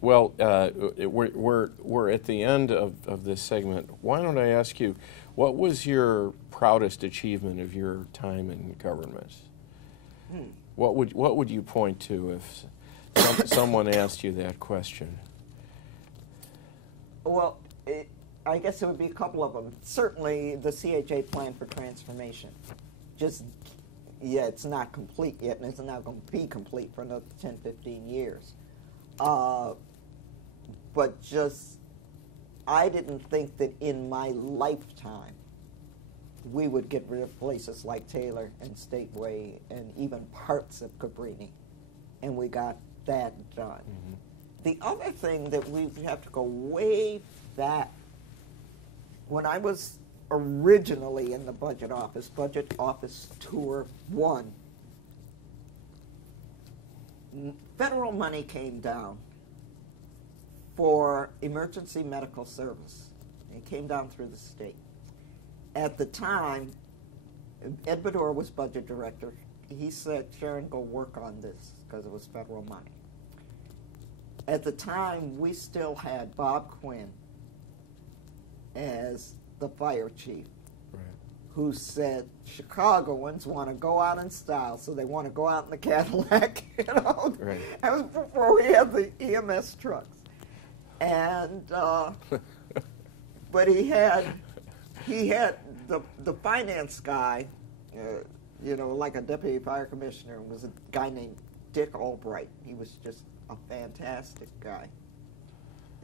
Well, we're at the end of this segment. Why don't I ask you, what was your proudest achievement of your time in government? What would you point to if someone asked you that question? Well, I guess it would be a couple of them. Certainly the CHA plan for transformation. Just, yeah, it's not complete yet, and it's not going to be complete for another 10, 15 years. But just, I didn't think that in my lifetime we would get rid of places like Taylor and Stateway and even parts of Cabrini, and we got that done. Mm-hmm. The other thing that we have to go way back, when I was originally in the Budget Office Tour 1, federal money came down for emergency medical service. It came down through the state. At the time, Ed Bedore was budget director. He said, Sharon, go work on this, because it was federal money. At the time, we still had Bob Quinn as the fire chief, right, who said Chicagoans want to go out in style, so they want to go out in the Cadillac. You know, right. That was before we had the EMS trucks, and but he had the finance guy, you know, like a deputy fire commissioner, was a guy named Dick Albright. He was just a fantastic guy.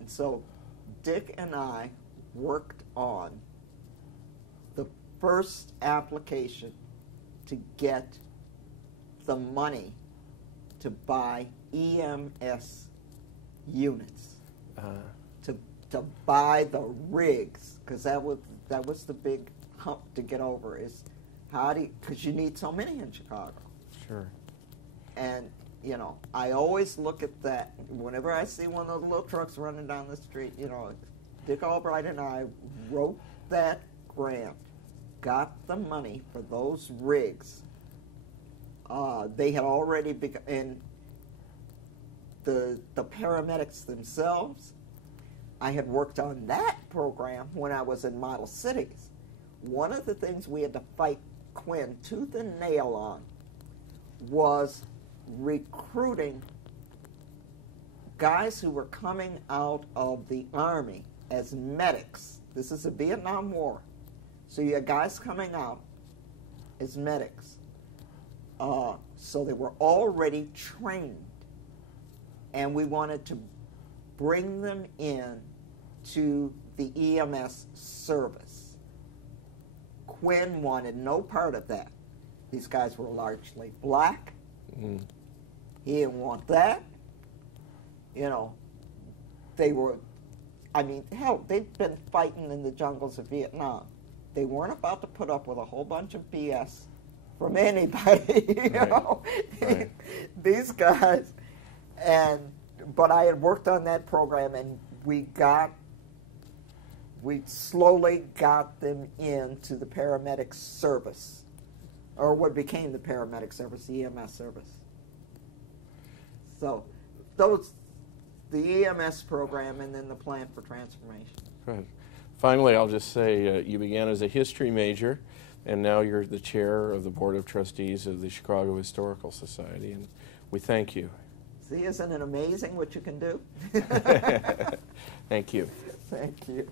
And so Dick and I worked on the first application to get the money to buy EMS units, to buy the rigs, because that was the big hump to get over, is how do you, because you need so many in Chicago. Sure. And you know, I always look at that. Whenever I see one of those little trucks running down the street, you know, Dick Albright and I wrote that grant, got the money for those rigs. They had already begun, and the paramedics themselves, I had worked on that program when I was in Model Cities. One of the things we had to fight Quinn tooth and nail on was recruiting guys who were coming out of the Army as medics. This is the Vietnam War. So you had guys coming out as medics. So they were already trained. And we wanted to bring them in to the EMS service. Quinn wanted no part of that. These guys were largely black. Mm. He didn't want that. You know, they were, I mean, hell, they'd been fighting in the jungles of Vietnam. They weren't about to put up with a whole bunch of BS from anybody, you know. Right. These guys, but I had worked on that program, and we slowly got them into the paramedic service, or what became the paramedic service, the EMS service. So the EMS program and then the plan for transformation. Right. Finally, I'll just say you began as a history major, and now you're the chair of the Board of Trustees of the Chicago Historical Society, and we thank you. See, isn't it amazing what you can do? Thank you. Thank you.